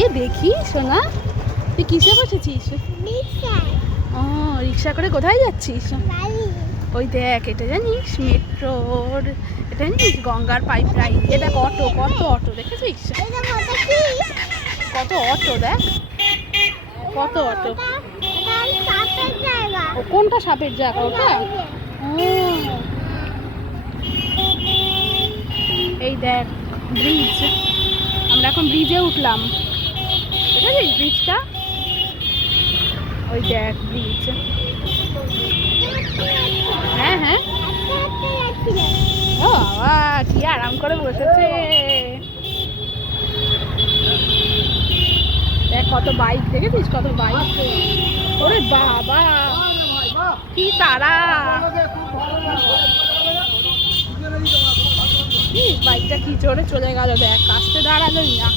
এ দেখি সোনা, তুই কিসে বসেছিস? ও, রিক্সা করে কোথায় যাচ্ছিস? ওই দেখ, এটা জানিস মেট্রোর, এটা জানিস গঙ্গার পাইপ লাইন। এটা অটো, কত অটো দেখেছিস? কত অটো দেখ, কত অটো। ও কোনটা সাপের জায়গা ওটা? ও এই দেখ ব্রিজ, আমরা এখন ব্রিজে উঠলাম, বুঝেছিস ব্রিজটা? ওই দেখ ব্রিজ। হ্যাঁ হ্যাঁ, ও বাবা কি আরাম করে বসেছে। দেখ কত বাইক, দেখেছিস কত বাইক। ওরে বাবা কি তারা, বাইকটা কি জোরে চলে গেল, দেখ আসতে দাঁড়ালোই না।